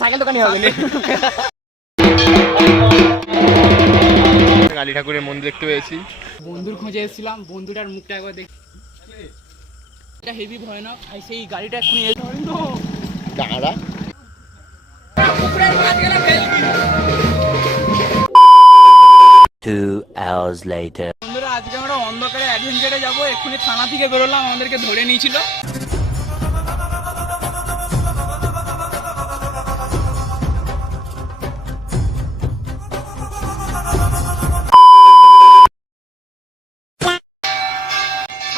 Cycle দোকানি হবে কালী ঠাকুরের মন্দির দেখতে পেয়েছি বন্ধুর খোঁজে এসেছিলাম বন্ধুটার মুখটা একবার দেখ। এটা হেভি ভয়ানক আর সেই গাড়িটা এক্ষুনি এসে দাঁড়া Two hours later. বন্ধুরা আজকে আমরা অন্ধকারে অ্যাডভেঞ্চারে যাব। এক্ষুনি থানা থেকে বেরোলাম আমাদেরকে ধরে নিয়েছিল।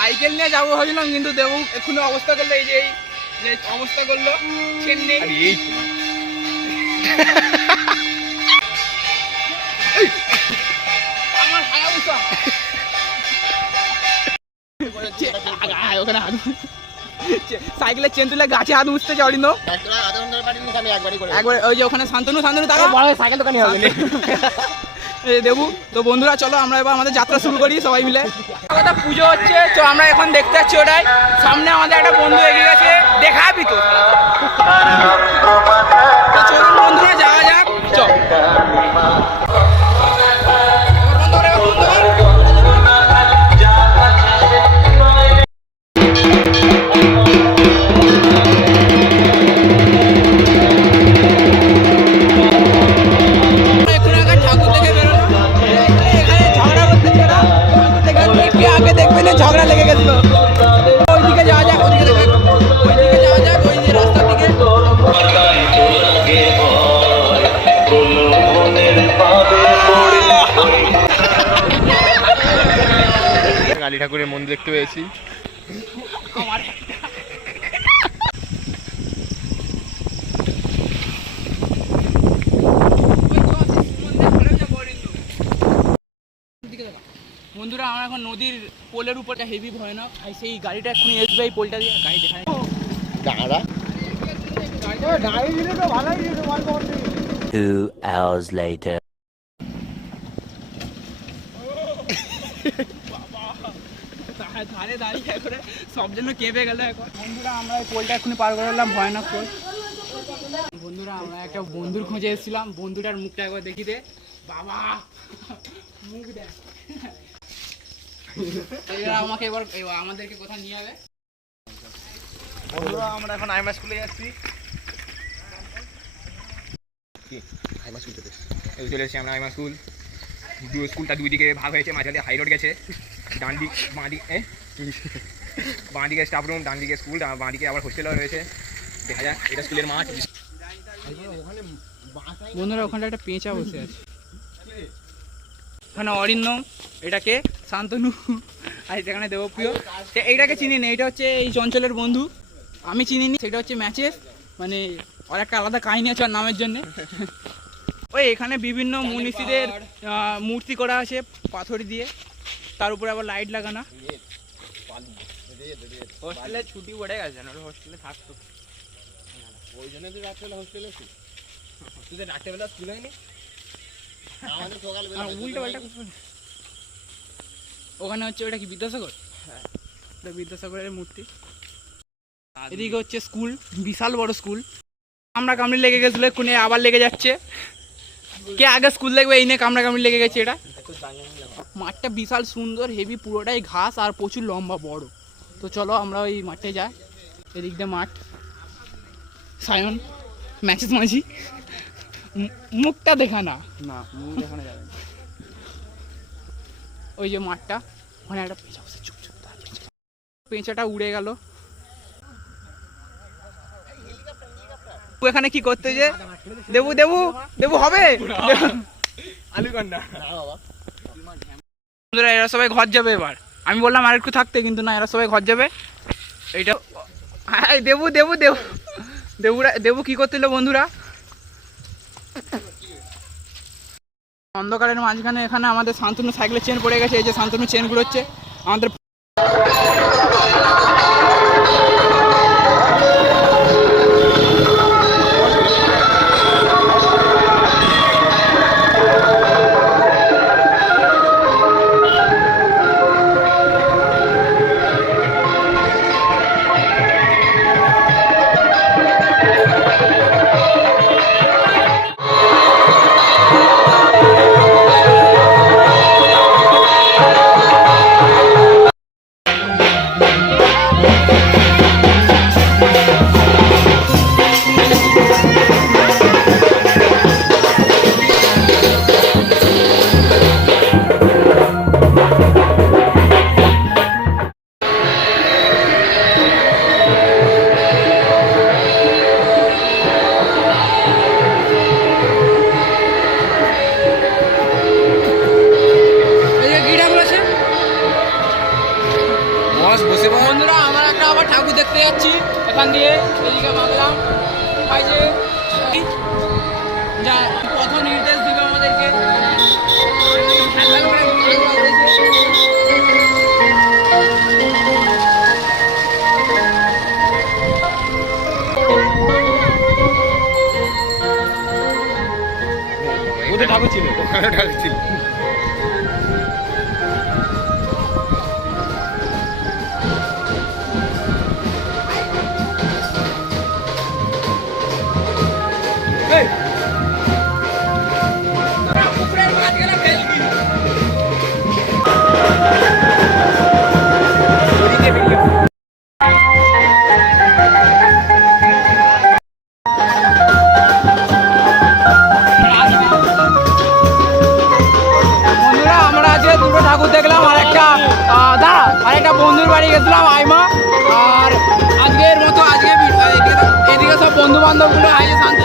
সাইকেল নিয়ে যাব ভাবছিলাম কিন্তু দেবু এক্ষুনি অবস্থা করল এই যে এই যে অবস্থা করল চেন নেই আরে এই আমার হায়াবুসা ওখানে হাত সাইকেলের চেন তুলে গাছে হাত মুছতে চাও অরিন্দ তোরা আধা ঘণ্টার বাড়ি নিস, আমি একবারই করে একবার ওই যে ওখানে শান্তনু শান্তনু তারা সাইকেল দোকানি হবে দেবু তো বন্ধুরা চলো আমরা এবার আমাদের যাত্রা শুরু করি সবাই মিলে। একটা পুজো হচ্ছে তো আমরা এখন দেখতে পাচ্ছি ওটাই। সামনে আমাদের একটা বন্ধু এগিয়ে গেছে দেখাবি তো চলুন বন্ধুরা যাওয়া যাক। ঠাকুরের মন্দির দেখতে পেয়েছি। বন্ধুরা আমরা এখন নদীর পোলের উপরটা হেভি ভয়ানক আর সেই গাড়িটা এক্ষুনি আসবে এই পোলটা দিয়ে গাড়ি দেখায়। দাঁড়া। Two hours later. ধারে- দাঁড়িয়ে সব জন্য কেঁপে গেল এখন। বন্ধুরা আমরা এই পোলটা এক্ষুনি পার করে এলাম ভয়ানক পোল। বন্ধুরা আমরা একটা বন্ধুর খোঁজে এসেছিলাম। বন্ধুটার মুখটা একবার দেখি দে। বাবা মুখ দেখ। এরা আমাকে এবার এবার আমাদেরকে কোথাও নিয়ে যাবে? বন্ধুরা আমরা এখন আইমা স্কুলে যাচ্ছি। আইমা স্কুল চলে এসেছি এই চলে এসেছি আমরা আইমা স্কুল। দু স্কুলটা দুই দিকে ভাগ হয়েছে মাঝে হাই রোড গেছে। ডান দিক বাঁ স্টাফ রুম ডান দিকে স্কুল বাঁ আবার হোস্টেলও রয়েছে। দেখা যাক, এটা স্কুলের মাঠ। বন্ধুরা, ওখানটা একটা পেঁচা বসে আছে। ওখানে অরিন্দম এটাকে শান্তনু, আর এখানে দেবপ্রিয় এইটাকে চিনি না এটা হচ্ছে এই চঞ্চলের বন্ধু। আমি চিনি নি সেটা হচ্ছে ম্যাচেস মানে ওর একটা আলাদা কাহিনী আছে ওর নামের জন্য। ওই এখানে বিভিন্ন মনীষীদের মূর্তি করা আছে পাথর দিয়ে। তার উপরে আবার লাইট লাগানো। হোস্টেলে ছুটি পড়ে গেছে না হোস্টেলে থাকতো। ওই জন্য তুই রাত্রেবেলা হোস্টেলে আছিস তুই তো রাত্রেবেলা স্কুল হয়নি আমাদের সকালবেলা উল্টো পাল্টা ওখানে হচ্ছে ওটা কি বিদ্যাসাগর? হ্যাঁ। ওটা বিদ্যাসাগরের মূর্তি। এদিকে হচ্ছে স্কুল বিশাল বড় স্কুল কামড়া কামড়ি লেগে গেছিল এক্ষুনি আবার লেগে যাচ্ছে। কে আগে স্কুল দেখবে এই নিয়ে কামড়া কামড়ি লেগে গেছে এটা। মাঠটা বিশাল সুন্দর হেভি পুরোটাই ঘাস আর প্রচুর লম্বা বড়। তো চলো আমরা ওই মাঠে যাই। এদিক দিয়ে মাঠ। সায়ন ম্যাচেস মাঝি। মুখটা দেখা না। না মুখ দেখানো যাবে ওই যে মাঠটা ওখানে একটা পেঁচা বসে চুপ চুপ পেঁচাটা উড়ে গেল। এখানে কি করতে যে? দেবু দেবু দেবু হবে? আলু কন্ডা বন্ধুরা, এরা সবাই ঘর যাবে এবার। আমি বললাম আর একটু থাকতে, কিন্তু না, এরা সবাই ঘর যাবে। এইটা হ্যাঁ দেবু দেবু দেবু। দেবুরা দেবু কি করছিল বন্ধুরা? অন্ধকারের মাঝখানে এখানে আমাদের শান্তনু সাইকেলের চেন পড়ে গেছে, এই যে শান্তনু চেন ঘুরোচ্ছে আমাদের আবার ঠাকুর দেখতে যাচ্ছি। এখান দিয়ে এদিকে মাগলাম যা পথ নির্দেশ দিবে আমাদেরকে। শঙ্কর ঠাকুর দেখলাম, আর একটা দাঁড়া, আর একটা বন্ধুর বাড়ি গেছিলাম, আইমা। আর আজকের মতো আজকে এদিকে সব বন্ধু বান্ধবগুলো আইয়ে শান্তি